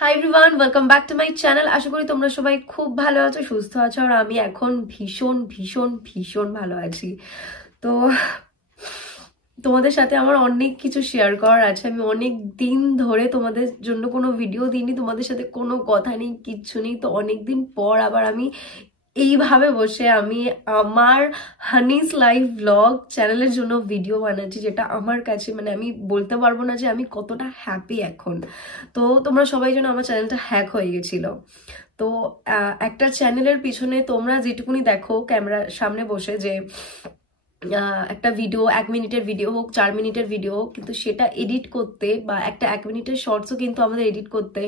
High everyone, welcome back to my channel. আশা করি তোমরা সবাই খুব ভালো আছো, সুস্থ আছো, আর আমি এখন ভীষণ ভীষণ ভীষণ ভালো আছি। তো তোমাদের সাথে আমার অনেক কিছু শেয়ার করার আছে। আমি অনেক দিন ধরে তোমাদের জন্য কোনো ভিডিও দিইনি, তোমাদের সাথে কোনো কথা নেই, কিচ্ছু নেই। তো অনেকদিন পর আবার আমি এইভাবে বসে আমি আমার হানিস লাইফ ব্লগ চ্যানেলের জন্য ভিডিও বানাচ্ছি, যেটা আমার কাছে মানে আমি বলতে পারবো না যে আমি কতটা হ্যাপি এখন। তো তোমরা সবাই যেন আমার চ্যানেলটা হ্যাক হয়ে গেছিল। তো একটা চ্যানেলের পিছনে তোমরা যেটুকুনি দেখো ক্যামেরার সামনে বসে, যে একটা ভিডিও 1 মিনিটের ভিডিও হোক, 4 মিনিটের ভিডিও হোক, কিন্তু সেটা এডিট করতে বা একটা 1 মিনিটের শর্টসও কিন্তু আমাদের এডিট করতে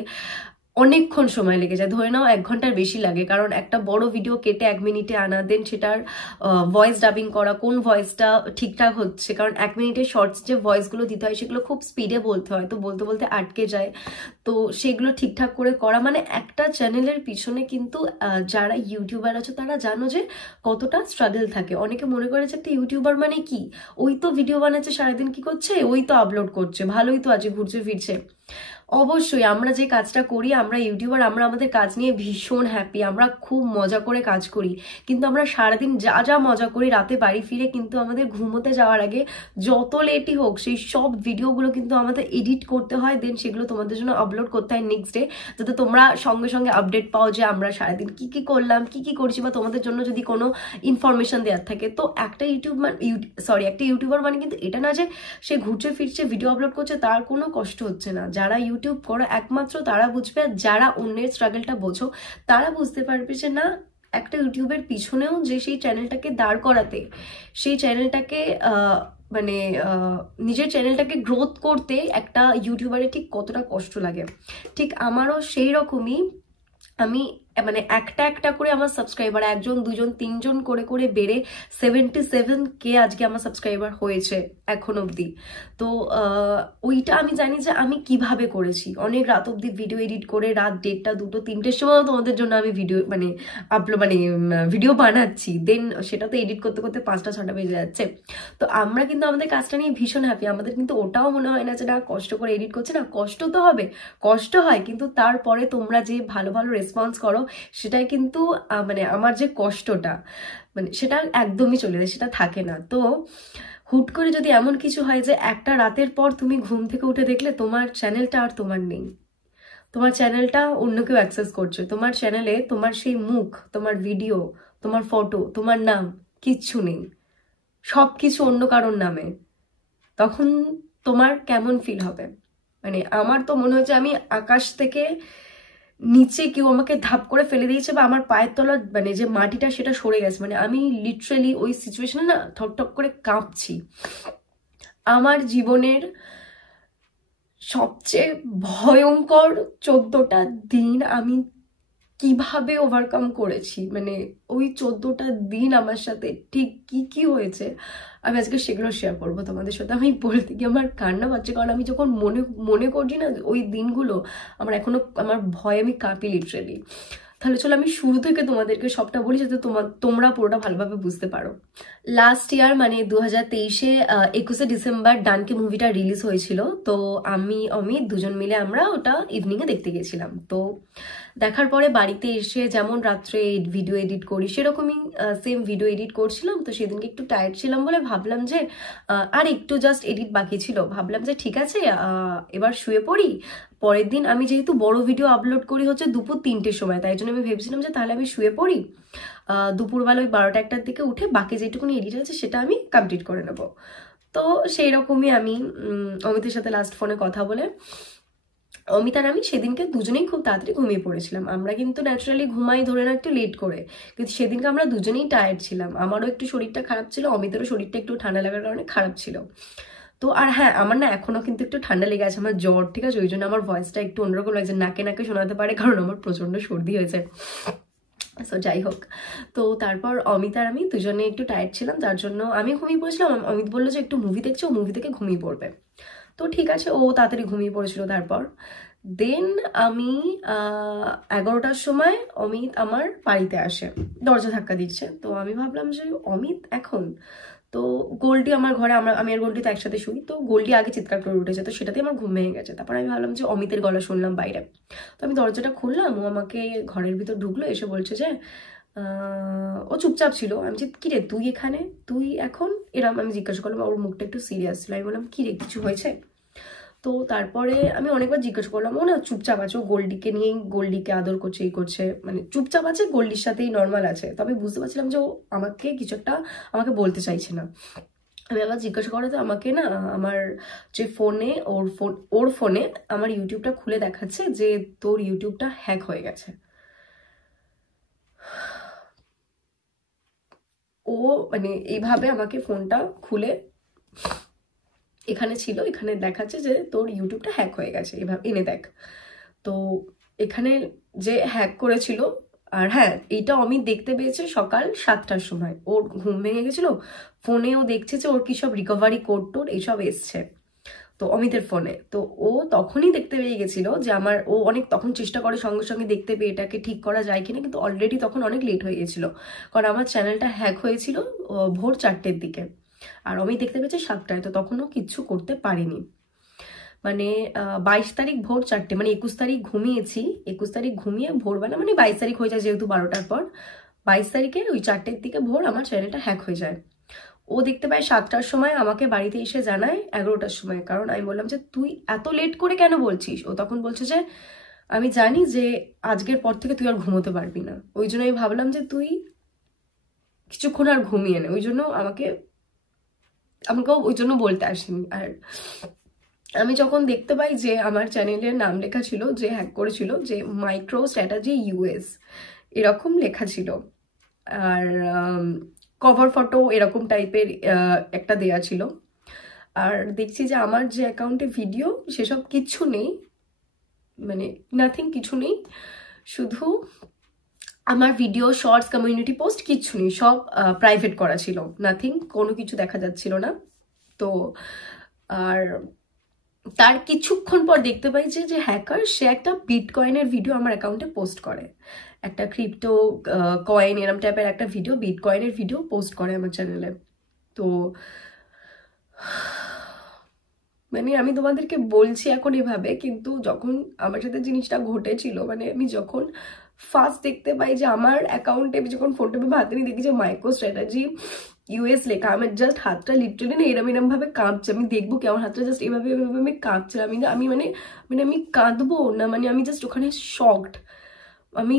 অনেকক্ষণ সময় লেগে যায়। ধরে নাও 1 ঘন্টার বেশি লাগে, কারণ একটা বড় ভিডিও কেটে 1 মিনিটে আনা, দেন সেটার ভয়েস ডাবিং করা, কোন ভয়েসটা ঠিকঠাক হচ্ছে, কারণ 1 মিনিটের শর্টস যে ভয়েসগুলো দিতে হয় সেগুলো খুব স্পিডে বলতে হয়, তো বলতে বলতে আটকে যায়। তো সেগুলো ঠিকঠাক করে করা মানে একটা চ্যানেলের পিছনে কিন্তু যারা ইউটিউবার আছে তারা জানো যে কতটা স্ট্রাগল থাকে। অনেকে মনে করে যে একটা ইউটিউবার মানে কি, ওই তো ভিডিও বানাচ্ছে, সারাদিন কি করছে, ওই তো আপলোড করছে, ভালোই তো আছে, ঘুরছে ফিরছে। অবশ্যই আমরা যে কাজটা করি, আমরা ইউটিউবার, আমরা আমাদের কাজ নিয়ে ভীষণ হ্যাপি, আমরা খুব মজা করে কাজ করি। কিন্তু আমরা সারাদিন যা যা মজা করি, রাতে বাড়ি ফিরে কিন্তু আমাদের ঘুমোতে যাওয়ার আগে যত লেটই হোক সেই সব ভিডিওগুলো কিন্তু আমাদের এডিট করতে হয়, দেন সেগুলো তোমাদের জন্য আপলোড করতে হয় নেক্সট ডে, যাতে তোমরা সঙ্গে সঙ্গে আপডেট পাও যে আমরা সারাদিন কি কি করলাম, কি কি করছি, বা তোমাদের জন্য যদি কোনো ইনফরমেশন দেওয়ার থাকে। তো একটা একটা ইউটিউবার মানে কিন্তু এটা না যে সে ঘুরছে ফিরছে ভিডিও আপলোড করছে, তার কোনো কষ্ট হচ্ছে না। যারা ইউটিউব করো একমাত্র তারা বুঝবে, আর যারা অন্যের স্ট্রাগলটা বোঝো তারা বুঝতে পারবে যে না, একটা ইউটিউবের পিছনেও যে সেই চ্যানেলটাকে দাঁড় করাতে, সেই চ্যানেলটাকে মানে নিজের চ্যানেলটাকে গ্রোথ করতে একটা ইউটিউবারের ঠিক কতটা কষ্ট লাগে। ঠিক আমারও সেই রকমই। আমি মানে একটা একটা করে আমার সাবস্ক্রাইবার 1 জন 2 জন 3 জন করে করে বেড়ে 77K আজকে আমার সাবস্ক্রাইবার হয়েছে এখন অবধি। তো ওইটা আমি জানি যে আমি কিভাবে করেছি, অনেক রাত অবধি ভিডিও এডিট করে, রাত 1টা 2টো 3টের সময় তোমাদের জন্য আমি ভিডিও মানে আপলোড মানে ভিডিও বানাচ্ছি, দেন সেটা তো এডিট করতে করতে 5টা 6টা বেজে যাচ্ছে। তো আমরা কিন্তু আমাদের কাজটা নিয়ে ভীষণ হ্যাপি। আমাদের কিন্তু ওটাও মনে হয় না যে না কষ্ট করে এডিট করছে, না কষ্ট তো হবে, কষ্ট হয়, কিন্তু তারপরে তোমরা যে ভালো ভালো রেসপন্স করো সেটাই কিন্তু মানে আমার যে কষ্টটা মানে সেটা একদমই চলে যায়, সেটা থাকে না। তো হুট করে যদি এমন কিছু হয় যে একটা রাতের পর তুমি ঘুম থেকে উঠে দেখলে তোমার চ্যানেলটা আর তোমার নেই, তোমার চ্যানেলটা অন্য কেউ অ্যাক্সেস করছে, তোমার চ্যানেলে তোমার সেই মুখ, তোমার ভিডিও, তোমার ফটো, তোমার নাম কিচ্ছু নেই, সব কিছু অন্য কারোর নামে, তখন তোমার কেমন ফিল হবে? মানে আমার তো মনে হচ্ছে আমি আকাশ থেকে নিচে কেউ আমাকে ধাপ করে ফেলে দিয়েছে, বা আমার পায়ের তলার মানে যে মাটিটা সেটা সরে গেছে। মানে আমি লিটারেলি ওই সিচুয়েশনে না ঠকঠক করে কাঁপছি। আমার জীবনের সবচেয়ে ভয়ঙ্কর 14টা দিন আমি কিভাবে ওভারকাম করেছি, মানে ওই 14টা দিন আমার সাথে ঠিক কি কি হয়েছে আমি আজকে সেগুলো শেয়ার করবো তোমাদের সাথে। আমি বলতে গিয়ে আমার কান্না পাচ্ছে, কারণ আমি যখন মনে মনে করছি না ওই দিনগুলো, আমার এখনো আমার ভয়, আমি কাঁপি লিটারেলি। তাহলে চলো আমি শুরু থেকে তোমাদেরকে সবটা বলি, যাতে তোমরা পুরোটা ভালোভাবে বুঝতে পারো। লাস্ট ইয়ার মানে 2023-এ 21শে ডিসেম্বর ডানকে মুভিটা রিলিজ হয়েছিল। তো আমি অমিত দুজন মিলে আমরা ওটা ইভিনিংয়ে দেখতে গেছিলাম। তো দেখার পরে বাড়িতে এসে যেমন রাত্রে ভিডিও এডিট করি সেরকমই সেম ভিডিও এডিট করছিলাম। তো সেদিনকে একটু টায়ার্ড ছিলাম বলে ভাবলাম যে আর একটু জাস্ট এডিট বাকি ছিল, ভাবলাম যে ঠিক আছে এবার শুয়ে পড়ি। পরের দিন আমি যেহেতু বড় ভিডিও আপলোড করি হচ্ছে দুপুর 3টের সময়, তাই জন্য আমি ভেবেছিলাম যে তাহলে আমি শুয়ে পড়ি, দুপুরবেলা ওই 12টা 1টার দিকে উঠে বাকি যেটুকুনি এডিট আছে সেটা আমি কমপ্লিট করে নেব। তো সেই রকমই আমি অমিতের সাথে লাস্ট ফোনে কথা বলে, অমিত আর আমি সেদিনকে দুজনেই খুব তাড়াতাড়ি ঘুমিয়ে পড়েছিলাম। আমরা কিন্তু ন্যাচারালি ঘুমাই ধরে না একটু লেট করে, কিন্তু সেদিনকে আমরা দুজনেই টায়ার্ড ছিলাম। আমারও একটু শরীরটা খারাপ ছিল, অমিতেরও শরীরটা একটু ঠান্ডা লাগার কারণে খারাপ ছিল। তো আর হ্যাঁ, আমার না এখনো কিন্তু একটু ঠান্ডা লেগে আছে, আমার জ্বর, ঠিক আছে, ওই জন্য আমার ভয়েসটা একটু অন্যরকম লাগছে, নাকে নাকে শোনাতে পারে, কারণ আমার প্রচন্ড সর্দি হয়েছে। সো যাই হোক, তো তারপর অমিত আর আমি দুজনে একটু টায়ার্ড ছিলাম, যার জন্য আমি ঘুমিয়ে পড়েছিলাম। অমিত বললো যে একটু মুভি দেখছে, ও মুভি থেকে ঘুমিয়ে পড়বে। তো ঠিক আছে, ও তাড়াতাড়ি ঘুমিয়ে পড়েছিল। তারপর দেন আমি 11টার সময় অমিত আমার বাড়িতে আসে, দরজা ধাক্কা দিচ্ছে। তো আমি ভাবলাম যে অমিত এখন, তো গোল্ডি আমার ঘরে, আমি আর গোল্ডি তো একসাথে শুই, তো গোল্ডি আগে চিৎকার করে উঠেছে, তো সেটাতে আমার ঘুম ভেঙে গেছে। তারপর আমি ভাবলাম যে অমিতের গলা শুনলাম বাইরে, তো আমি দরজাটা খুললাম, ও আমাকে ঘরের ভিতর ঢুকলো, এসে বলছে যে ও চুপচাপ ছিল। আমি যে কি রে তুই এখানে, তুই এখন এরম, আমি জিজ্ঞাসা করলাম, ওর মুখটা একটু সিরিয়াস ছিল। আমি বললাম কি রে কিছু হয়েছে? তো তারপরে আমি অনেকবার জিজ্ঞাসা করলাম, ও না চুপচাপ আছে, ও গোল্ডিকে নিয়েই, গোল্ডিকে আদর করছে, এই করছে, মানে চুপচাপ আছে, গোল্ডির সাথেই নর্মাল আছে। তো আমি বুঝতে পারছিলাম যে ও আমাকে কিছু একটা আমাকে বলতে চাইছে না। আমি আবার জিজ্ঞাসা করাতে আমাকে না আমার যে ফোনে, ওর ফোনে আমার ইউটিউবটা খুলে দেখাচ্ছে যে তোর ইউটিউবটা হ্যাক হয়ে গেছে। ও মানে এইভাবে আমাকে ফোনটা খুলে, এখানে ছিল, এখানে দেখাচ্ছে যে তোর ইউটিউবটা হ্যাক হয়ে গেছে, এভাবে এনে দেখ। তো এখানে যে হ্যাক করেছিল, আর হ্যাঁ এইটা অমিত দেখতে পেয়েছে সকাল 7টার সময়, ওর ঘুম ভেঙে গেছিল, ফোনেও দেখছে যে ওর কি সব রিকভারি কোড টোড এইসব এসছে, তো অমিতের ফোনে। তো ও তখনই দেখতে পেয়ে গেছিল যে ও অনেক তখন চেষ্টা করে সঙ্গে সঙ্গে দেখতে পেয়ে এটাকে ঠিক করা যায় কিনা, কিন্তু অলরেডি তখন অনেক লেট হয়ে গেছিল, কারণ আমার চ্যানেলটা হ্যাক হয়েছিল ভোর 4টের দিকে, আর অমিত দেখতে পেয়েছে 7টায়, তো তখনও কিচ্ছু করতে পারিনি। মানে 22 তারিখ ভোর 4টে, মানে 21 তারিখ ঘুমিয়েছি, 21 তারিখ ঘুমিয়ে ভোরবেলা, মানে 22 তারিখ হয়ে যায় যেহেতু 12টার পর, 22 তারিখে ওই 4টের দিকে ভোর আমার চ্যানেলটা হ্যাক হয়ে যায়। ও দেখতে পায় 7টার সময়, আমাকে বাড়িতে এসে জানায় 11টার সময়, কারণ আমি বললাম যে তুই এত লেট করে কেন বলছিস? ও তখন বলছে যে আমি জানি যে আজকের পর থেকে তুই আর ঘুমোতে পারবি না, ওই জন্য আমি ভাবলাম যে তুই কিছুক্ষণ আর ঘুমিয়ে নে, ওই জন্য আমাকেও ওই জন্য বলতে আসিনি। আর আমি যখন দেখতে পাই যে আমার চ্যানেলের নাম লেখা ছিল, যে হ্যাক করেছিল, যে মাইক্রো স্ট্র্যাটেজি ইউএস এরকম লেখা ছিল, আর কভার ফটো এরকম টাইপের একটা দেয়া ছিল, আর দেখছি যে আমার যে অ্যাকাউন্টে ভিডিও সেসব কিচ্ছু নেই, মানে নাথিং, কিছু নেই, শুধু আমার ভিডিও, শর্টস, কমিউনিটি পোস্ট কিচ্ছু নেই, সব প্রাইভেট করা ছিল, নাথিং, কোনো কিছু দেখা যাচ্ছিল না। তো আর তার কিছুক্ষণ পর দেখতে পাই যে হ্যাকার সে একটা বিটকয়েনের ভিডিও আমার অ্যাকাউন্টে পোস্ট করে, একটা ক্রিপ্টো কয়েন এরম টাইপের একটা ভিডিও, বিটকয়েনের ভিডিও পোস্ট করে আমার চ্যানেলে। তো মানে আমি তোমাদেরকে বলছি এখন এভাবে, কিন্তু যখন আমার সাথে জিনিসটা ঘটেছিল, মানে আমি যখন ফার্স্ট দেখতে পাই যে আমার অ্যাকাউন্টে, আমি যখন ফোনটা হাতে নিয়ে দেখি যে মাইক্রো স্ট্র্যাটেজি ইউএস লেখা, আমার জাস্ট হাতটা লিটারালি না এরম ভাবে কাঁপছে, আমি দেখবো কি আমার হাতটা জাস্ট এভাবে এভাবে আমি কাঁপছে, আমি মানে মানে আমি কাঁদবো না, মানে আমি জাস্ট ওখানে শকড। আমি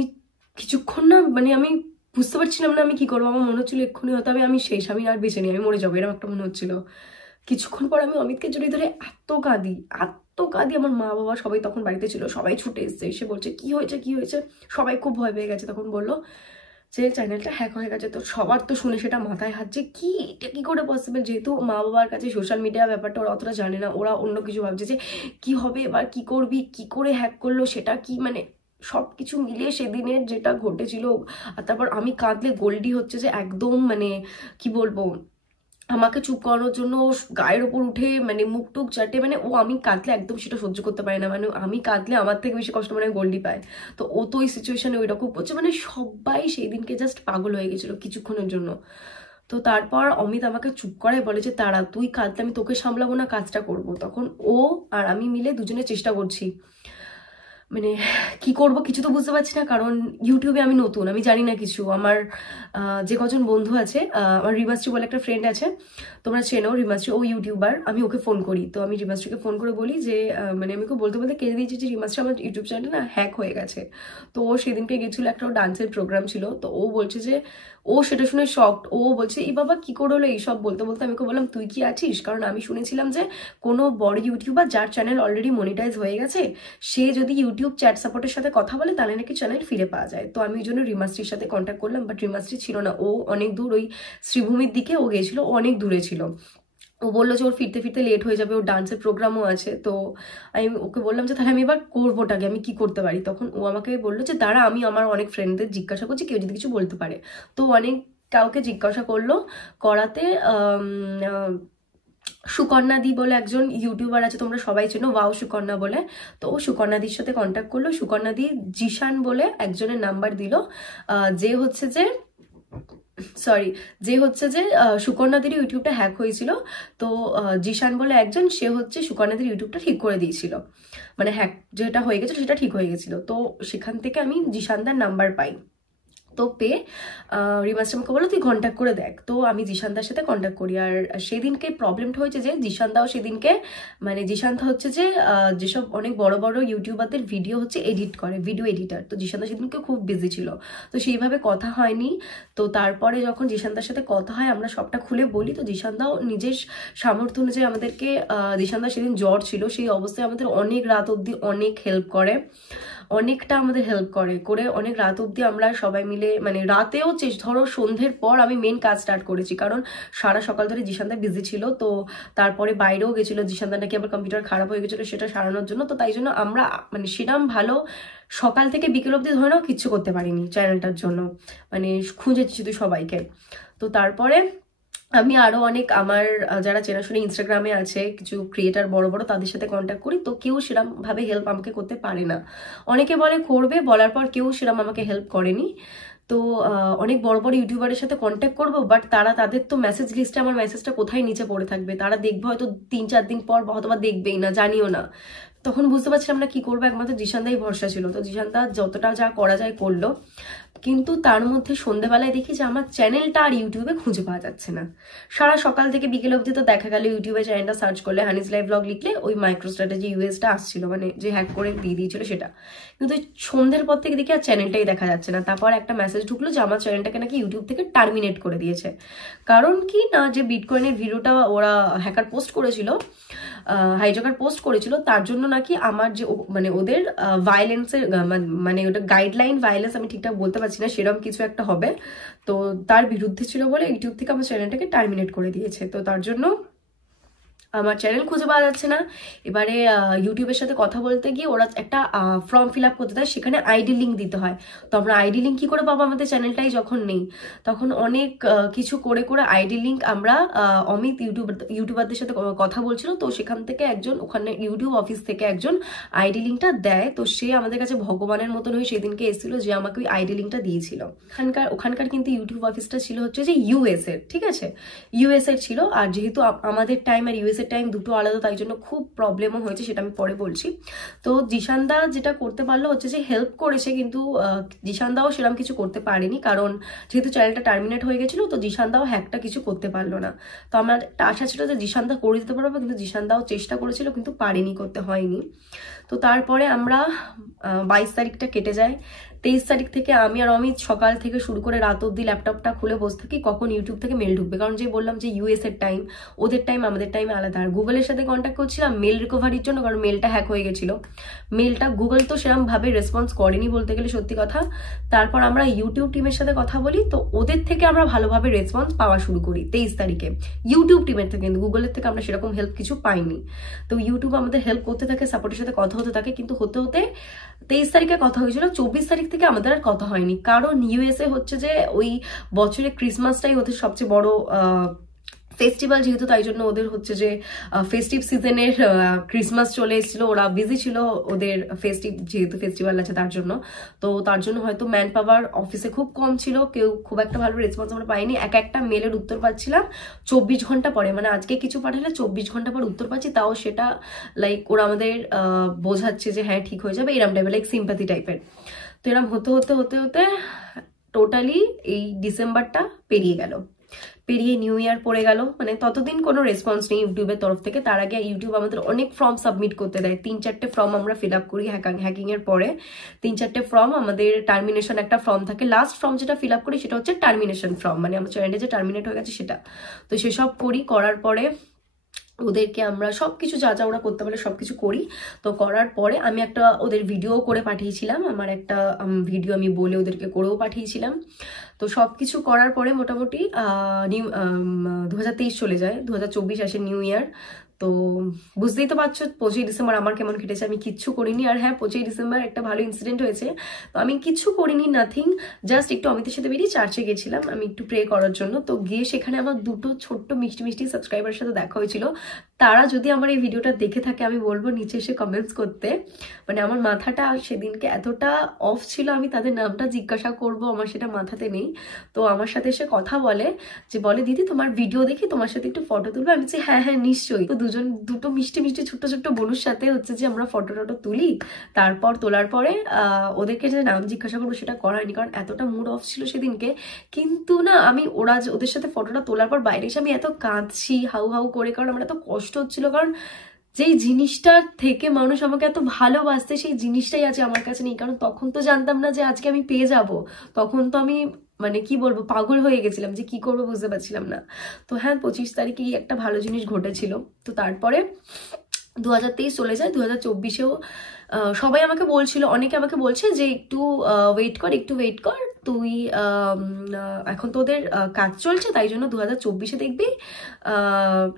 কিছুক্ষণ না, মানে আমি বুঝতে পারছিলাম না আমি কি করবো, আমার মনে হচ্ছিল এক্ষুনি হয়তো আমি শেষ, আমি আর বেঁচে নেই, আমি মরে যাবো, এরকম একটা মনে হচ্ছিল। কিছুক্ষণ পর আমি অমিতকে জড়িয়ে ধরে এত কাঁদি, এত কাঁদি, আমার মা বাবা সবাই তখন বাড়িতে ছিল, সবাই ছুটে এসছে, এসে বলছে কি হয়েছে কি হয়েছে, সবাই খুব ভয় পেয়ে গেছে। তখন বললো যে চ্যানেলটা হ্যাক হয়ে গেছে। তো সবার তো শুনে সেটা মাথায় হাত, যে কি এটা কি করে পসিবল, যেহেতু মা বাবার কাছে সোশ্যাল মিডিয়া ব্যাপারটা ওরা অতটা জানে না, ওরা অন্য কিছু ভাবছে যে কি হবে এবার, কি করবি, কি করে হ্যাক করলো সেটা কি, মানে সবকিছু মিলিয়ে সেদিনের যেটা ঘটেছিল। আর তারপর আমি কাঁদলে গোল্ডি হচ্ছে যে একদম, মানে কি বলবো, আমাকে চুপ করানোর জন্য গায়ের ওপর উঠে মানে মুখ টুক চাটে, মানে ও আমি কাঁদলে একদম সেটা সহ্য করতে পারে না, মানে আমি কাঁদলে আমার থেকে বেশি কষ্ট মানে গোল্ডি পায়। তো ও তো ওই সিচুয়েশনে ওই রকম করছে, মানে সবাই সেই দিনকে জাস্ট পাগল হয়ে গেছিল কিছুক্ষণের জন্য। তো তারপর অমিত আমাকে চুপ করায়, বলে যে তারা তুই কাঁদলে আমি তোকে সামলাবো না, কাজটা করবো। তখন ও আর আমি মিলে দুজনে চেষ্টা করছি, মানে কি করব কিছু তো বুঝতে পারছি না, কারণ ইউটিউবে আমি নতুন, আমি জানি না কিছু। আমার যে কজন বন্ধু আছে, আমার রিমাশ্রী বলে একটা ফ্রেন্ড আছে, তোমরা চেনো রিমাশ্রী, ও ইউটিউবার, আমি ওকে ফোন করি। তো আমি রিমাশ্রীকে ফোন করে বলি যে মানে আমি ওকে বলতে বলতে কেটে দিয়েছি যে রিমাশ্রী আমার ইউটিউব চ্যানেলটা না হ্যাক হয়ে গেছে। তো ও সেদিনকে গেছিলো, একটা ডান্সের প্রোগ্রাম ছিল, তো ও বলছে যে ও সেটা শুনে শকড, ও বলছে এই বাবা কি করে হলো এইসব। বলতে বলতে আমি ওকে বললাম তুই কি আছিস, কারণ আমি শুনেছিলাম যে কোনো বড় ইউটিউবার যার চ্যানেল অলরেডি মনিটাইজ হয়ে গেছে, সে যদি ইউটিউব চ্যাট সাপোর্টের সাথে কথা বলে তাহলে নাকি চ্যানেল ফিরে পাওয়া যায়। তো আমি ওই জন্য রিমাশ্রীর সাথে কন্ট্যাক্ট করলাম, বাট রিমাশ্রী ছিল না, ও অনেক দূর, ওই শ্রীভূমির দিকে ও গেছিল, ও অনেক দূরে ছিল। ও বললো যে ওর ফিরতে ফিরতে লেট হয়ে যাবে, ওর ডান্সের প্রোগ্রামও আছে। তো আমি ওকে বললাম যে তাহলে আমি এবার করবোটাকে, আমি কি করতে পারি। তখন ও আমাকে বললো যে দাঁড়া আমি আমার অনেক ফ্রেন্ডদের জিজ্ঞাসা করছি, কেউ যদি কিছু বলতে পারে। তো অনেক কাউকে জিজ্ঞাসা করলো, করাতে সুকন্যা দি বলে একজন ইউটিউবার আছে, তোমরা সবাই চেনো, ওয়াও সুকন্যা বলে। তো ও সুকন্যা দির সাথে কন্ট্যাক্ট করলো, সুকন্যা দি জিশান বলে একজনের নাম্বার দিল, যে হচ্ছে যে সরি, যে হচ্ছে যে সুকন্যাদের ইউটিউবটা হ্যাক হয়েছিল, তো জিশান বলে একজন, সে হচ্ছে সুকন্যাদের ইউটিউবটা ঠিক করে দিয়েছিল, মানে হ্যাক যেটা হয়ে গেছিল সেটা ঠিক হয়ে গেছিল। তো সেখান থেকে আমি জিশানদার নাম্বার পাই, তো পেয়ে রিমাস আমাকে বলো তুই কন্ট্যাক্ট করে দেখ। তো আমি জিশানদার সাথে কন্ট্যাক্ট করি। আর সেদিনকে প্রবলেমটা হয়েছে যে জিশানদাও সেদিনকে, মানে জিশানদা হচ্ছে যে যেসব অনেক বড় বড় ইউটিউবারদের ভিডিও হচ্ছে এডিট করে, ভিডিও এডিটার, তো জিশানদা সেদিনকে খুব বিজি ছিল, তো সেইভাবে কথা হয়নি। তো তারপরে যখন জিশানদার সাথে কথা হয় আমরা সবটা খুলে বলি, তো জিশানদাও নিজের সামর্থ্য অনুযায়ী আমাদেরকে, জিশানদা সেদিন জ্বর ছিল, সেই অবস্থায় আমাদের অনেক রাত অবধি অনেক হেল্প করে, অনেকটা আমাদের হেল্প করে অনেক রাত অবধি আমরা সবাই মিলে, মানে রাতেও ধরো সন্ধ্যের পর আমি মেন কাজ স্টার্ট করেছি, কারণ সারা সকাল ধরে জিশানদা বিজি ছিল। তো তারপরে বাইরেও গেছিলো, জিশানদা নাকি আবার কম্পিউটার খারাপ হয়ে গেছিলো সেটা সারানোর জন্য। তো তাই জন্য আমরা মানে সেরকম ভালো সকাল থেকে বিকেল অবধি ধরে নাও কিচ্ছু করতে পারিনি চ্যানেলটার জন্য, মানে খুঁজেছি শুধু সবাইকে। তো তারপরে আমি আরো অনেক আমার যারা চেনাশোনা ইনস্টাগ্রামে আছে কিছু ক্রিয়েটার বড় বড়, তাদের সাথে কন্ট্যাক্ট করি, তো কেউ সেরকম ভাবে হেল্প আমাকে করতে পারে না। অনেকে বলে করবে, বলার পর কেউ সেরকম আমাকে হেল্প করেনি। তো অনেক বড় বড় ইউটিউবারের সাথে কন্ট্যাক্ট করবো, বাট তারা তাদের তো মেসেজ লিস্টে আমার মেসেজটা কোথায় নিচে পড়ে থাকবে, তারা দেখবে হয়তো 3-4 দিন পর, হয়তো বা দেখবেই না, জানিও না। তখন বুঝতে পারছিলাম না কি করবো, একমাত্র জিশানদাই ভরসা ছিল। তো জিশানদা যতটা যা করা যায় করলো, কিন্তু তার মধ্যে সন্ধ্যেবেলায় দেখি যে আমার চ্যানেলটা আর ইউটিউবে খুঁজে পাওয়া যাচ্ছে না। সারা সকাল থেকে বিকেল অবধি তো দেখা গেল ইউটিউবে চ্যানেলটা সার্চ করলে হানিস লাইভ ব্লগ লিখলে ওই মাইক্রো স্ট্র্যাটেজি ইউএসটা আসছিল, মানে যে হ্যাক করে দিয়ে দিয়েছিল সেটা। কিন্তু সন্ধ্যের পর থেকে দেখি আর চ্যানেলটাই দেখা যাচ্ছে না। তারপর একটা মেসেজ ঢুকলো যে আমার চ্যানেলটাকে নাকি ইউটিউব থেকে টার্মিনেট করে দিয়েছে। কারণ কি না, যে বিটকয়েনের ভিডিওটা ওরা হ্যাকার পোস্ট করেছিল, হাইজাকার পোস্ট করেছিল, তার জন্য নাকি আমার যে মানে ওদের ভায়োলেন্সের, মানে ওটা গাইডলাইন ভায়োলেন্স আমি ঠিকঠাক বলতে পারছি না, সেরকম কিছু একটা হবে। তো তার বিরুদ্ধে ছিল বলে ইউটিউব থেকে আমার চ্যানেলটাকে টার্মিনেট করে দিয়েছে। তো তার জন্য আমার চ্যানেল খুঁজে পাওয়া যাচ্ছে না। এবারে ইউটিউবের সাথে কথা বলতে গিয়ে ওরা একটা ফর্ম ফিল আপ করতে দেয়, সেখানে আইডি লিঙ্ক দিতে হয়। তো আমরা আইডি লিঙ্ক কি করে পাবো, আমাদের চ্যানেলটাই যখন নেই। তখন অনেক কিছু করে আইডি লিঙ্ক আমরা অমিত ইউটিউবারদের সাথে কথা বলছিল, তো সেখান থেকে একজন, ওখানে ইউটিউব অফিস থেকে একজন আইডি লিঙ্কটা দেয়। তো সে আমাদের কাছে ভগবানের মতন হয়ে সেদিনকে এসেছিল, যে আমাকে ওই আইডি লিঙ্কটা দিয়েছিল। ওখানকার কিন্তু ইউটিউব অফিসটা ছিল হচ্ছে যে ইউএস এর, ঠিক আছে, ইউএস এর ছিল। আর যেহেতু আমাদের টাইম আর ইউএস এর টাইম দুটো আলাদা, তাই জন্য খুব প্রবলেমও হয়েছে, সেটা আমি পরে বলছি। তো জিশানদা যেটা করতে পারলো হচ্ছে যে হেল্প করেছে, কিন্তু জিশানদাও সেরকম কিছু করতে পারেনি, কারণ যেহেতু চ্যানেলটা টার্মিনেট হয়ে গেছিল, তো জিশানদাও হ্যাকটা কিছু করতে পারলো না। তো আমার একটা আশা ছিল যে জিশানদা করে দিতে পারবো, কিন্তু জিশানদাও চেষ্টা করেছিল কিন্তু পারেনি, করতে হয়নি। তো তারপরে আমরা 22 তারিখটা কেটে যায়। 23 তারিখ থেকে আমি আর অমিত সকাল থেকে শুরু করে রাত অব্দি ল্যাপটপটা খুলে বসে থাকি কখন ইউটিউব থেকে মেল ঢুকবে, কারণ যে বললাম যে ইউএস এর টাইম, ওদের টাইম আমাদের টাইম আলাদা। আর গুগলের সাথে কন্ট্যাক্ট করছিলাম মেল রিকভারির জন্য, কারণ মেলটা হ্যাক হয়ে গেছিল। মেলটা গুগল তো সেরকম ভাবে রেসপন্স করেনি বলতে গেলে, সত্যি কথা। তারপর আমরা ইউটিউব টিমের সাথে কথা বলি, তো ওদের থেকে আমরা ভালোভাবে রেসপন্স পাওয়া শুরু করি 23 তারিখে ইউটিউব টিমের থেকে, কিন্তু গুগলের থেকে আমরা সেরকম হেল্প কিছু পাইনি। তো ইউটিউব আমাদের হেল্প করতে থাকে, সাপোর্টের সাথে কথা হতে থাকে, কিন্তু হতে হতে 23 তারিখে কথা হয়েছিল, 24 তারিখ থেকে আমাদের আর কথা হয়নি। কারণ ইউএসএ হচ্ছে যে ওই বছরে ক্রিসমাসটাই ওদের সবচেয়ে বড় ফেস্টিভ্যাল, যেহেতু তাই জন্য ওদের হচ্ছে যে ফেস্টিভ সিজনের ক্রিসমাস চলে এসেছিল, ওরা বিজি ছিল ওদের ফেস্টিভ, যেহেতু ফেস্টিভ্যাল আছে তার জন্য। তো তার জন্য হয়তো ম্যান পাওয়ার অফিসে খুব কম ছিল, কেউ খুব একটা ভালো রেসপন্স আমরা পাইনি। একটা মেলের উত্তর পাচ্ছিলাম 24 ঘন্টা পরে, মানে আজকে কিছু পাঠালে 24 ঘন্টা পর উত্তর পাচ্ছি, তাও সেটা লাইক ওরা আমাদের বোঝাচ্ছে যে হ্যাঁ ঠিক হয়ে যাবে, এরম টাইপের, লাইক সিম্প্যাথি টাইপের। তো এরম হতে হতে হতে হতে টোটালি এই ডিসেম্বরটা পেরিয়ে গেল, পেরিয়ে নিউ ইয়ার পড়ে গেল। মানে ততদিন কোনো রেসপন্স নেই ইউটিউবের তরফ থেকে। তার আগে ইউটিউব আমাদের অনেক ফর্ম সাবমিট করতে দেয়, 3-4টে ফর্ম আমরা ফিল আপ করি হ্যাকিং এর পরে। 3-4টে ফর্ম, আমাদের টার্মিনেশন একটা ফর্ম থাকে, লাস্ট ফর্ম যেটা ফিল আপ করি সেটা হচ্ছে টার্মিনেশন ফর্ম, মানে আমার চ্যানেলে যে টার্মিনেট হয়ে গেছে সেটা। তো সেসব করি, করার পরে ওদেরকে আমরা সবকিছু যা যা ওরা করতে পারে সবকিছু করি। তো করার পরে আমি একটা ওদের ভিডিও করে পাঠিয়েছিলাম, আমার একটা ভিডিও আমি বলে ওদেরকে করেও পাঠিয়েছিলাম। তো সবকিছু করার পরে মোটামুটি 2023 চলে যায়, 2024 আসে নিউ ইয়ার। তো বুঝতেই তো পারছো 25 ডিসেম্বর আমার কেমন কেটেছে, আমি কিচ্ছু করিনি। আর হ্যাঁ 25 ডিসেম্বর একটা ভালো ইনসিডেন্ট হয়েছে, তো আমি কিচ্ছু করিনি, নাথিং, জাস্ট একটু অমিতের সাথে বেরিয়ে চার্চে গেছিলাম আমি একটু প্রে করার জন্য। তো গিয়ে সেখানে আমার দুটো ছোট্ট মিষ্টি মিষ্টি সাবস্ক্রাইবারের সাথে দেখা হয়েছিল। তারা যদি আমার এই ভিডিওটা দেখে থাকে আমি বলবো নিচে এসে কমেন্টস করতে। মানে আমার মাথাটা সেদিনকে এতটা অফ ছিল, আমি তাদের নামটা জিজ্ঞাসা করব আমার সেটা মাথাতে নেই। তো আমার সাথে এসে কথা বলে যে বলে দিদি তোমার ভিডিও দেখি তোমার সাথে একটু ফটো তুলবো। আমি বলছি হ্যাঁ হ্যাঁ নিশ্চয়ই। তো দুটো মিষ্টি মিষ্টি ছোট্ট ছোট্ট বোনুর সাথে হচ্ছে যে আমরা ফটো টটো তুলি। তারপর তোলার পরে ওদেরকে যে নাম জিজ্ঞাসা করবো সেটা করা হয়নি, কারণ এতটা মুড অফ ছিল সেদিনকে। কিন্তু না আমি ওদের সাথে ফটোটা তোলার পর বাইরে এসে আমি এত কাঁদছি হাউ হাউ করে, কারণ আমার এত কষ্ট হচ্ছিল, কারণ যেই জিনিসটার থেকে মানুষ আমাকে এত ভালোবাসতে সেই জিনিসটাই আছে আমার কাছে নেই। কারণ তখন তো জানতাম না যে আজকে আমি পেয়ে যাব, তখন তো আমি মানে কি বলবো পাগল হয়ে গেছিলাম যে কি করবো বুঝতে পারছিলাম না। তো হ্যাঁ 25 তারিখে একটা ভালো জিনিস ঘটেছিল। তো তারপরে 2023 চলে যায়, 2024-এও সবাই আমাকে বলছিল, অনেকে আমাকে বলছে যে একটু ওয়েট কর তুই, এখন তো ওদের কাজ চলছে তাই জন্য 2024-এ দেখবি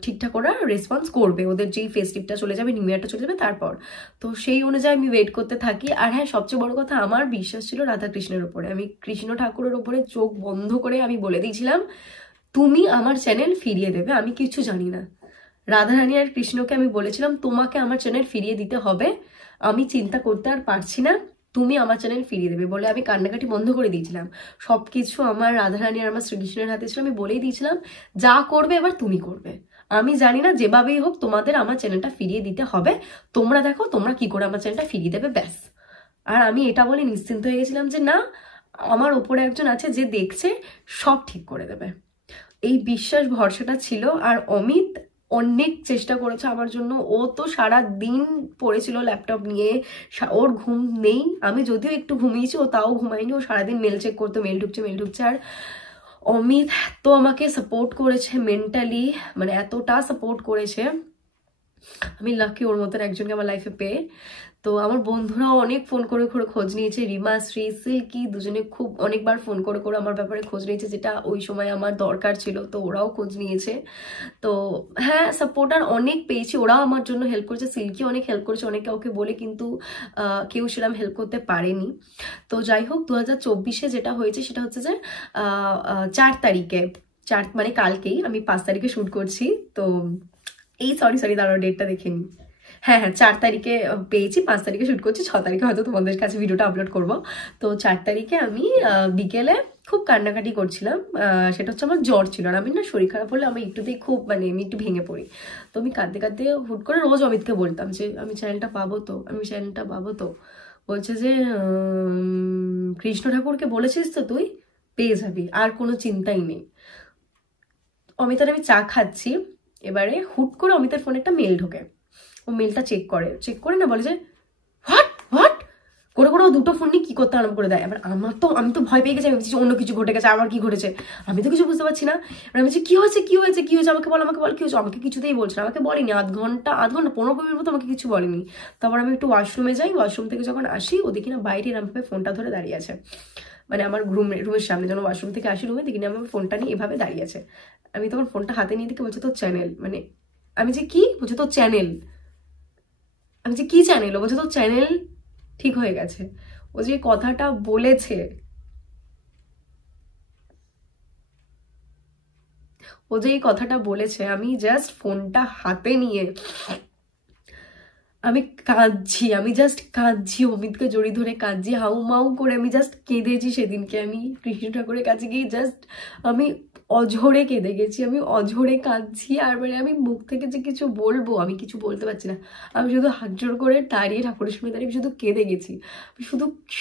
ঠিকঠাক ওরা রেসপন্স করবে, ওদের যেই ফেস্টিভটা চলে যাবে নিউ ইয়ারটা চলে যাবে তারপর। তো সেই অনুযায়ী আমি ওয়েট করতে থাকি। আর হ্যাঁ সবচেয়ে বড় কথা আমার বিশ্বাস ছিল রাধাকৃষ্ণের উপরে, আমি কৃষ্ণ ঠাকুরের উপরে চোখ বন্ধ করে আমি বলে দিয়েছিলাম তুমি আমার চ্যানেল ফিরিয়ে দেবে, আমি কিছু জানি না। রাধারানী আর কৃষ্ণকে আমি বলেছিলাম তোমাকে আমার চ্যানেল ফিরিয়ে দিতে হবে, আমি চিন্তা করতে আর পারছি না, তুমি আমার চ্যানেল ফিরিয়ে দেবে বলে আমি কান্নাকাটি বন্ধ করে দিয়েছিলাম। সবকিছু আমার রাধারানী আর আমার শ্রীকৃষ্ণের হাতে ছিল, আমি বলেই দিয়েছিলাম যা করবে এবার তুমি করবে, আমি জানি না যেভাবেই হোক তোমাদের আমার চ্যানেলটা ফিরিয়ে দিতে হবে, তোমরা দেখো তোমরা কি করে আমার চ্যানেলটা ফিরিয়ে দেবে ব্যাস। আর আমি এটা বলে নিশ্চিন্ত হয়ে গেছিলাম যে না আমার ওপরে একজন আছে যে দেখছে, সব ঠিক করে দেবে। এই বিশ্বাস ভরসাটা ছিল। আর অমিত অনেক চেষ্টা করেছে আমার জন্য, ও তো সারা দিন পড়েছিল ল্যাপটপ নিয়ে, ওর ঘুম নেই, আমি যদিও একটু ঘুমিয়েছি ও তাও ঘুমায়নি, ও সারাদিন মেল চেক করতো, মেল ঢুকছে। আর অমিত তো আমাকে সাপোর্ট করেছে মেন্টালি, মানে এতটা সাপোর্ট করেছে, আমি লাকি ওর মতন একজনকে আমার লাইফে পেয়ে। তো আমার বন্ধুরাও অনেক ফোন করে খোঁজ নিয়েছে, রিমা শ্রী সিল্কি দুজনে খুব অনেকবার ফোন করে আমার ব্যাপারে খোঁজ নিয়েছে, যেটা ওই সময় আমার দরকার ছিল, তো ওরাও খোঁজ নিয়েছে। তো হ্যাঁ সাপোর্টার অনেক পেয়েছি, ওরাও আমার জন্য হেল্প করেছে, সিল্কি অনেক হেল্প করেছে অনেকে ওকে বলে, কিন্তু কেউ সেরকম হেল্প করতে পারেনি। তো যাই হোক 2024-এ যেটা হয়েছে সেটা হচ্ছে যে 4 তারিখে, মানে কালকেই, আমি 5 তারিখে শ্যুট করছি। তো এই সরি দাঁড়াও ডেটটা দেখে নি, হ্যাঁ 4 তারিখে পেয়েছি, 5 তারিখে শ্যুট করছি, 6 তারিখে হয়তো তোমাদের কাছে ভিডিওটা আপলোড করব। তো 4 তারিখে আমি বিকেলে খুব কান্নাকাটি করছিলাম, সেটা হচ্ছে আমার জ্বর ছিল, আর আমি না শরীর খারাপ হলে আমি একটুতেই খুব মানে আমি একটু ভেঙে পড়ি। তো আমি কাঁদতে হুট করে রোজ অমিতকে বলতাম যে আমি চ্যানেলটা পাবো তো, বলছে যে কৃষ্ণ ঠাকুরকে বলেছিস তো তুই পেয়ে যাবি, আর কোনো চিন্তাই নেই। অমিতার আমি চা খাচ্ছি, এবারে হুট করে অমিতার ফোনে একটা মেল ঢোকে, ও মেলটা চেক করে না বলে যে হোয়াট করে ও দুটো ফোন নিয়ে কি করতে আরম্ভ করে দেয়। এবার আমি তো ভয় পেয়ে গেছি, আমি ভাবছি অন্য কিছু ঘটে গেছে, আবার কি ঘটেছে আমি তো কিছু বুঝতে পারছি না। এবার আমি বলছি কি হয়েছে আমাকে বল কি হয়েছে, আমাকে কিছুতেই বলছে না, আমাকে বলেনি আধ ঘন্টা 15 মিনিট মতো আমাকে কিছু বলেনি। তারপর আমি একটু ওয়াশরুমে যাই, ওয়াশরুম থেকে যখন আসি ও দেখি না বাইরে এরমভাবে ফোনটা ধরে দাঁড়িয়ে আছে, মানে আমার রুমের সামনে, যখন ওয়াশরুম থেকে আসি রুমে দেখি না আমার ফোনটা নিয়ে এভাবে দাঁড়িয়ে আছে। আমি তখন ফোনটা হাতে নিয়ে দেখি বলছে তোর চ্যানেল, মানে আমি যে কি বলছে তোর চ্যানেল, আমি যে কি চ্যানেল, ও বলছে তোর চ্যানেল ঠিক হয়ে গেছে। ও যে কথাটা বলেছে, আমি জাস্ট ফোনটা হাতে নিয়ে আমি কাঁদছি, অমিতকে জড়ি ধরে কাঁদছি, হাউ মাউ করে আমি জাস্ট কেঁদেছি সেদিনকে। আমি কৃষ্ণ ঠাকুরের কাছে গিয়ে জাস্ট আমি অঝরে কেঁদে গেছি, আমি অঝরে কাঁদছি। আর মানে আমি মুখ থেকে যে কিছু বলবো আমি কিছু বলতে পারছি না, আমি শুধু হাত জোর করে দাঁড়িয়ে ঠাকুরের সামনে দাঁড়িয়ে শুধু কেঁদে গেছি,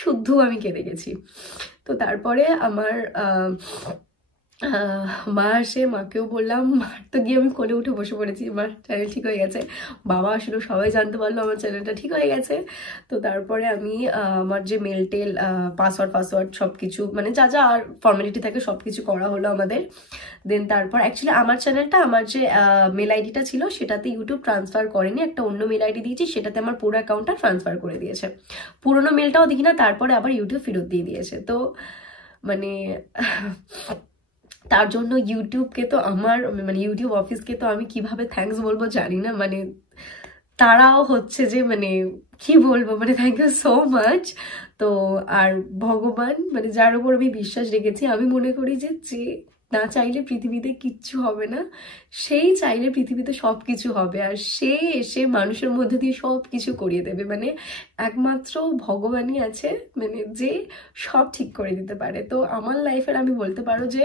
শুদ্ধ আমি কেঁদে গেছি। তো তারপরে আমার মা আসে, মাকেও বললাম, মার তো গিয়ে আমি কোলে উঠে বসে পড়েছি, আমার চ্যানেল ঠিক হয়ে গেছে। বাবা আসলে সবাই জানতে পারলো আমার চ্যানেলটা ঠিক হয়ে গেছে। তো তারপরে আমি আমার যে মেল টেল পাসওয়ার্ড সব কিছু, মানে যা যা আর ফর্মালিটি থাকে সব কিছু করা হলো আমাদের। দেন তারপর অ্যাকচুয়ালি আমার চ্যানেলটা, আমার যে মেল আইডিটা ছিল সেটাতে ইউটিউব ট্রান্সফার করেনি, একটা অন্য মেল আইডি দিয়েছি, সেটাতে আমার পুরো অ্যাকাউন্টটা ট্রান্সফার করে দিয়েছে। পুরোনো মেলটাও দেখি না, তারপরে আবার ইউটিউব ফেরত দিয়ে দিয়েছে। তো মানে তার জন্য ইউটিউবকে তো আমার মানে ইউটিউব অফিসকে তো আমি কিভাবে থ্যাঙ্কস বলবো জানি না, মানে তারাও হচ্ছে যে মানে কি বলবো, মানে থ্যাংক ইউ সো মাচ। তো আর ভগবান মানে যার উপর আমি বিশ্বাস রেখেছি, আমি মনে করি যে যে না চাইলে পৃথিবীতে কিচ্ছু হবে না, সেই চাইলে পৃথিবীতে সব কিছু হবে, আর সে এসে মানুষের মধ্যে দিয়ে সব কিছু করিয়ে দেবে। মানে একমাত্র ভগবানই আছে মানে যে সব ঠিক করে দিতে পারে। তো আমার লাইফের আমি বলতে পারো যে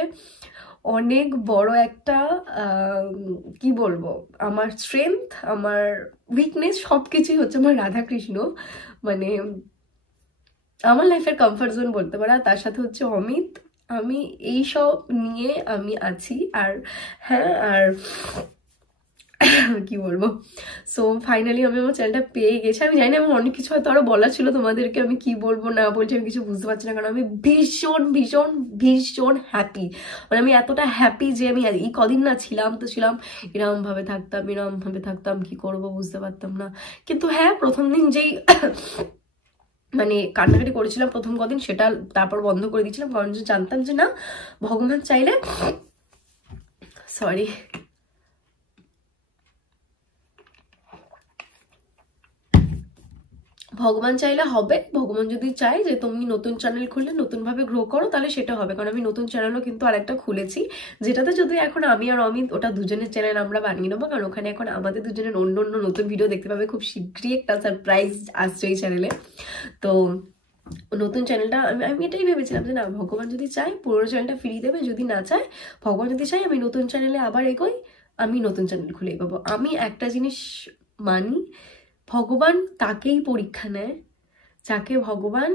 অনেক বড় একটা কি বলবো, আমার স্ট্রেংথ, আমার উইকনেস সবকিছুই হচ্ছে আমার রাধাকৃষ্ণ। মানে আমার লাইফের কমফর্ট জোন বলতে পারো। তার সাথে হচ্ছে অমিত, আমি এই সব নিয়ে আমি আছি। আর হ্যাঁ, আর কি বলবো, সো ফাইনালি আমি আমার চ্যানেলটা পেয়ে গেছি। আমি জানি না, আমার অনেক কিছু হয়তো আরো বলার ছিল তোমাদেরকে, আমি কি বলবো না বলছি আমি কিছু বুঝতে পারছি না, কারণ আমি ভীষণ ভীষণ ভীষণ হ্যাপি। মানে আমি এতটা হ্যাপি যে আমি এই কদিন না ছিলাম তো ছিলাম এরম ভাবে থাকতাম, কি করব বুঝতে পারতাম না। কিন্তু হ্যাঁ, প্রথম দিন যেই মানে কান্নাকাটি করেছিলাম প্রথম কদিন, সেটা তারপর বন্ধ করে দিয়েছিলাম, কারণ জানতাম যে না, ভগবান চাইলে, সরি, ভগবান চাইলে হবে। ভগবান যদি চায় যে তুমি নতুন চ্যানেল খুললে নতুনভাবে গ্রো করো, তাহলে সেটা হবে। কারণ আমি নতুন চ্যানেলও কিন্তু আরেকটা খুলেছি, যেটাতে যদি এখন আমি আর অমিত, ওটা দুজনের চ্যানেল আমরা বানিয়ে নেবো, কারণ ওখানে এখন আমাদের দুজনের অন্য অন্য নতুন ভিডিও দেখতে পাবে। খুব শীঘ্রই একটা সারপ্রাইজ আসছে এই চ্যানেলে। তো নতুন চ্যানেলটা আমি এটাই ভেবেছিলাম যে না, ভগবান যদি চায় পুরোনো চ্যানেলটা ফিরিয়ে দেবে, যদি না চায়, ভগবান যদি চায় আমি নতুন চ্যানেলে আবার এগোই, আমি নতুন চ্যানেল খুলে এগোবো। আমি একটা জিনিস মানি, ভগবান তাকেই পরীক্ষা নেয় যাকে ভগবান,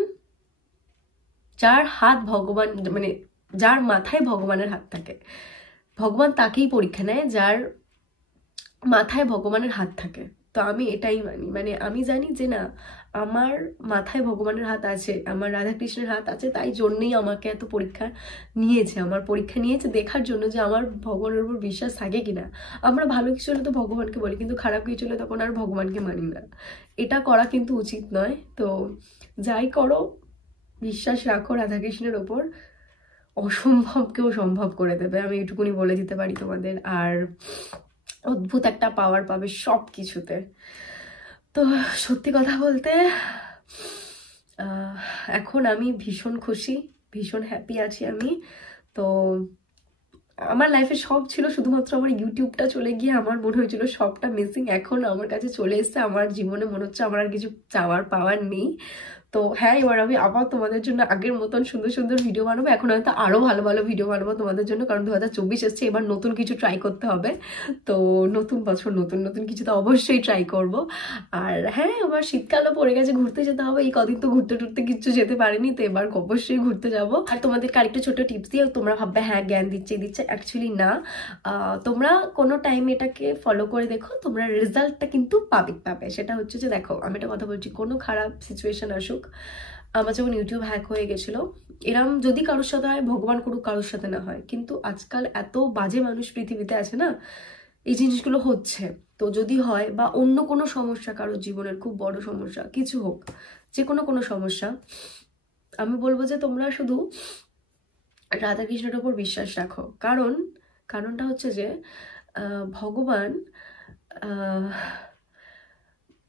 যার হাত ভগবান মানে যার মাথায় ভগবানের হাত থাকে, ভগবান তাকেই পরীক্ষা নেয় যার মাথায় ভগবানের হাত থাকে। তো আমি এটাই মানি, মানে আমি জানি যে না, আমার মাথায় ভগবানের হাত আছে, আমার রাধাকৃষ্ণের হাত আছে, তাই জন্যই আমাকে এত পরীক্ষা নিয়েছে, আমার পরীক্ষা নিয়েছে দেখার জন্য যে আমার ভগবানের উপর বিশ্বাস থাকে কিনা। আমরা ভালো কিছু হলে তো ভগবানকে বলি, কিন্তু খারাপ কিছু হলে তখন আর ভগবানকে মানি না। এটা করা কিন্তু উচিত নয়। তো যাই করো, বিশ্বাস রাখো রাধাকৃষ্ণের ওপর, অসম্ভবকেও সম্ভব করে দেবে, আমি এটুকুনি বলে দিতে পারি তোমাদের। আর অদ্ভুত একটা পাওয়ার পাবে সব কিছুতে। তো সত্যি কথা বলতে এখন আমি ভীষণ খুশি, ভীষণ হ্যাপি আছি আমি। তো আমার লাইফে সব ছিল, শুধুমাত্র আমার ইউটিউবটা চলে গিয়ে আমার মনে হয়েছিল সবটা মিসিং, এখন আমার কাছে চলে এসছে। আমার জীবনে মনে হচ্ছে আমার আর কিছু চাওয়ার পাওয়ার নেই। তো হ্যাঁ, এবার আমি আবার তোমাদের জন্য আগের মতন সুন্দর সুন্দর ভিডিও বানাবো। এখন হয়তো আরো ভালো ভালো ভিডিও বানাবো তোমাদের জন্য, কারণ 2024 এসছে, এবার নতুন কিছু ট্রাই করতে হবে। তো নতুন বছর নতুন নতুন কিছু তো অবশ্যই ট্রাই করব। আর হ্যাঁ, এবার শীতকালও পড়ে গেছে, ঘুরতে যেতে হবে। এই কদিন তো ঘুরতে টুরতে কিছু যেতে পারিনি, তো এবার অবশ্যই ঘুরতে যাব। আর তোমাদেরকে আরেকটা ছোট টিপস দিয়ে, তোমরা ভাববে হ্যাঁ জ্ঞান দিচ্ছে, অ্যাকচুয়ালি না। তোমরা কোনো টাইম এটাকে ফলো করে দেখো, তোমরা রেজাল্টটা কিন্তু পাবে। সেটা হচ্ছে যে দেখো, আমি একটা কথা বলছি, কোনো খারাপ সিচুয়েশন আসুক, আমার যেমন ইউটিউব হ্যাক হয়ে গেছিল, এরম যদি কারোর সাথে হয়, ভগবান করুক কারোর সাথে না হয়, কিন্তু আজকাল এত বাজে মানুষ পৃথিবীতে আছে না, এই জিনিসগুলো হচ্ছে। তো যদি হয়, বা অন্য কোনো সমস্যা কারোর জীবনের, খুব বড় সমস্যা কিছু হোক, যে কোনো সমস্যা, আমি বলবো যে তোমরা শুধু রাধাকৃষ্ণের ওপর বিশ্বাস রাখো। কারণটা হচ্ছে যে ভগবান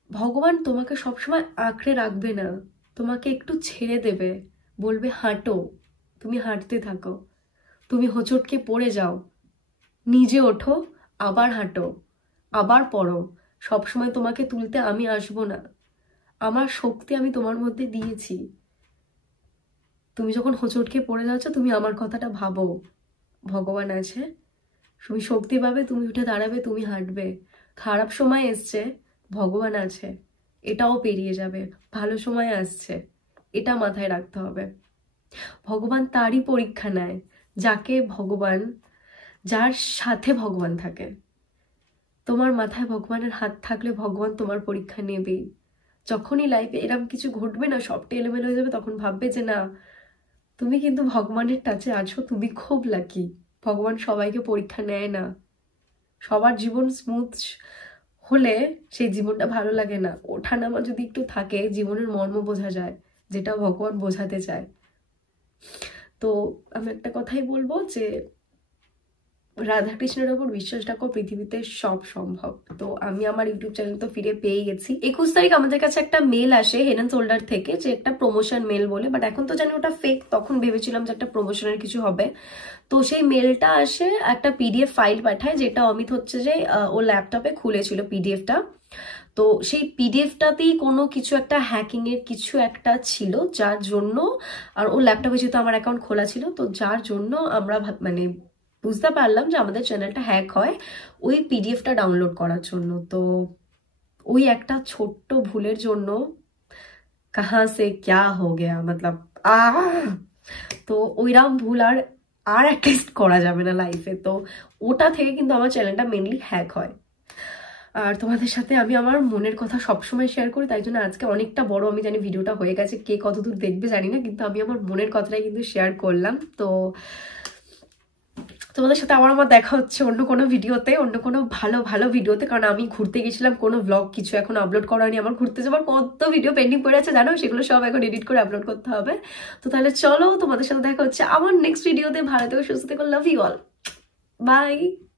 ভগবান তোমাকে সবসময় আঁকড়ে রাখবে না, তোমাকে একটু ছেড়ে দেবে, বলবে হাঁটো, তুমি হাঁটতে থাকো, তুমি হোঁচটকে পড়ে যাও, নিজে ওঠো, আবার হাঁটো, আবার পড়ো, সবসময় তোমাকে তুলতে আমি আসবো না, আমার শক্তি আমি তোমার মধ্যে দিয়েছি, তুমি যখন হোঁচটকে পড়ে যাচ্ছ তুমি আমার কথাটা ভাবো, ভগবান আছে, তুমি শক্তি পাবে, তুমি উঠে দাঁড়াবে, তুমি হাঁটবে। খারাপ সময় এসছে, ভগবান আছে, এটাও পেরিয়ে যাবে, ভালো সময় আসছে, এটা মাথায় রাখতে হবে। ভগবান তারই পরীক্ষা নেয় যাকে ভগবান, যার সাথে ভগবান থাকে। তোমার মাথায় ভগবানের হাত থাকলে ভগবান তোমার পরীক্ষা নেবেই। যখনই লাইফে এরকম কিছু ঘটবে না, সবটা এলোমেলো হয়ে যাবে, তখন ভাববে যে না, তুমি কিন্তু ভগবানের টাচে আছো, তুমি খুব লাকি। ভগবান সবাইকে পরীক্ষা নেয় না, সবার জীবন স্মুথ হলে সেই জীবনটা ভালো লাগে না, ওঠানামা যদি একটু থাকে জীবনের মর্ম বোঝা যায়, যেটা ভগবান বোঝাতে চায়। তো আমি একটা কথাই বলবো যে রাধাকৃষ্ণের ওপর বিশ্বাস রাখো, পৃথিবীতে সব সম্ভব। তো আমি আমার ইউটিউব চ্যানেল তো ফিরে পেয়ে গেছি। 21 তারিখ আমাদের কাছে একটা মেল আসে হেড এন্ড শোল্ডার থেকে, যে একটা প্রমোশন মেল বলে, বাট এখন তো জানি ওটা ফেক, তখন ভেবেছিলাম যে একটা প্রমোশনের কিছু হবে। তো সেই মেলটা আসে, একটা পিডিএফ ফাইল পাঠায়, যেটা অমিত হচ্ছে যে ও ল্যাপটপে খুলেছিল পিডিএফটা। তো সেই পিডিএফটাতেই কোনো কিছু একটা হ্যাকিং এর কিছু একটা ছিল, যার জন্য, আর ও ল্যাপটপে যেহেতু আমার অ্যাকাউন্ট খোলা ছিল, তো যার জন্য আমরা মানে বুঝতে পারলাম যে আমাদের চ্যানেলটা হ্যাক হয় ওই পিডিএফটা ডাউনলোড করার জন্য। তো ওই একটা ছোট্ট ভুলের জন্য কাহা সে ক্যা হো গেয়া, মতলব তো ওইরকম ভুল আর অ্যাটলিস্ট করা যাবে না লাইফে। তো ওটা থেকে কিন্তু আমার চ্যানেলটা মেনলি হ্যাক হয়। আর তোমাদের সাথে আমি আমার মনের কথা সবসময় শেয়ার করি, তাই জন্য আজকে অনেকটা বড় আমি জানি ভিডিওটা হয়ে গেছে, কে কতদূর দেখবে জানি না, কিন্তু আমি আমার মনের কথাটাই কিন্তু শেয়ার করলাম। তো তোমাদের সাথে আমার দেখা হচ্ছে অন্য কোনো ভিডিওতে, অন্য কোনো ভালো ভালো ভিডিওতে, কারণ আমি ঘুরতে গেছিলাম, কোনো ব্লগ কিছু এখন আপলোড করা হয়নি। আমার ঘুরতে যাওয়ার কত ভিডিও পেন্ডিং পড়ে আছে জানো, সেগুলো সব এখন এডিট করে আপলোড করতে হবে। তো তাহলে চলো, তোমাদের সাথে দেখা হচ্ছে আমার নেক্সট ভিডিওতে। ভালো থেকো, সুস্থ থেকো, লাভ ইউ অল, বাই।